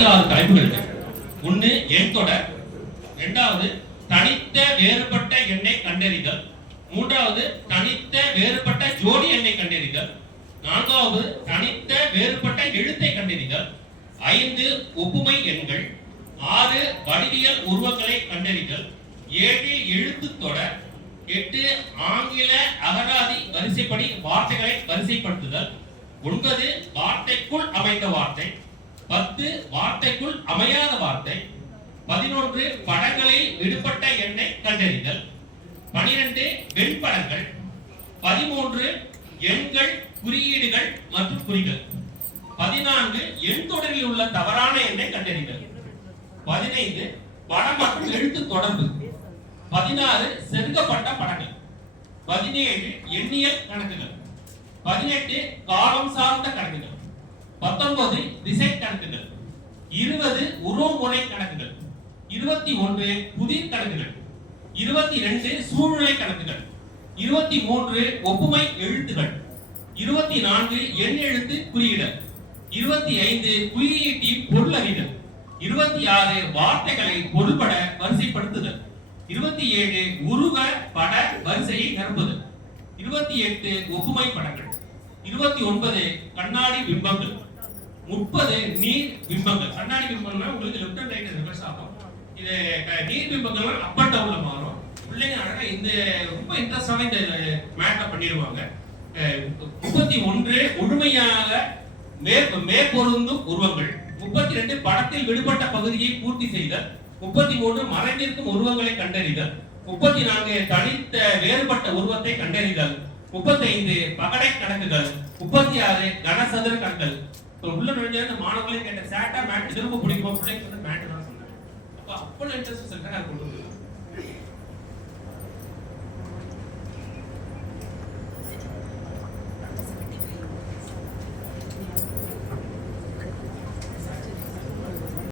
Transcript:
66 தலைப்புகள் இருக்கு. ஒன்று எண் தொடர், இரண்டாவது தனித்த வேறுபட்ட எண்ணை கண்டறிதல், மூன்றாவது தனித்த வேறுபட்ட ஜோடி எண்ணை கண்டறிதல், நான்காவது தனித்த வேறுபட்ட எழுத்தை கண்டறிதல், 5 ஒப்புமை எண்கள், 6 வடிவியல் உருவங்களை கண்டறிதல், 7 எழுத்து தொடர், 8 ஆங்கில அகராதி வரிசைப்படி வார்த்தைகளை வரிசைப்படுத்துதல், 9 வார்த்தைக்குள் அமைந்த வார்த்தை, 10 வார்த்தைக்குள் அமையாத வார்த்தை, 11 படங்களில் விடுபட்ட எண்ணை கண்டறிதல், 12 வெண்படங்கள், 13 எண்கள், குறியீடுகள் மற்றும் குறிகள், 14 எண் தொடரில் உள்ள தவறான எண்ணை கண்டறிதல், 15 படம் மற்றும் எழுத்து தொடர்பு, 16 செதுக்கப்பட்ட படங்கள், 17 எண்ணியல் கணக்குகள், 18 காலம் சார்ந்த கணக்குகள், 19 திசை கணக்குகள், 20 உருவமுறை கணக்குகள், 21 புதிர் கணக்குகள், 22 சூழ்நிலை கணக்குகள், 23 ஒப்புமை எழுத்துகள், 24 எண் எழுத்து குறியீடல், 25 குறியீட்டின் பொருளறிதல், 26 வார்த்தைகளை பொருள்பட வரிசைப்படுத்துதல், 27 உருவ பட வரிசையை நிரப்புதல், 28 ஒப்புமை படங்கள், 29 கண்ணாடி பிம்பங்கள், 30 நீர் பிம்பங்கள். கண்ணாடி பிம்பங்கள்னா உங்களுக்கு லெஃப்ட் அண்ட் ரைட் ரிவர்ஸ் ஆகும். இது நீர் பிம்பங்கள்லாம் அப் அண்ட் டவுன்ல மாறும். பிள்ளைங்க அழகா இந்த ரொம்ப இன்ட்ரெஸ்டான இந்த மேட்டர் பண்ணிடுவாங்க. 31 முழுமையாக மேற்பொருந்தும் உருவங்கள், 32 படத்தில் விடுபட்ட பகுதியை பூர்த்தி செய்தல், 33 மறைந்திருக்கும் உருவங்களை கண்டறிதல், 34 தனித்த வேறுபட்ட உருவத்தை கண்டறிதல், 35 பகடை கணக்குகள், 36 கனசதுர கணக்குகள். உள்ள நுழைஞ்ச மாணவர்களே கேட்ட சேட்டா மேட் திரும்ப பிடிக்கும் பிள்ளைங்க வந்து மேட் தான் சொன்னாங்க. அப்ப அப்போ இன்ட்ரெஸ்ட் சென்டரா கொண்டு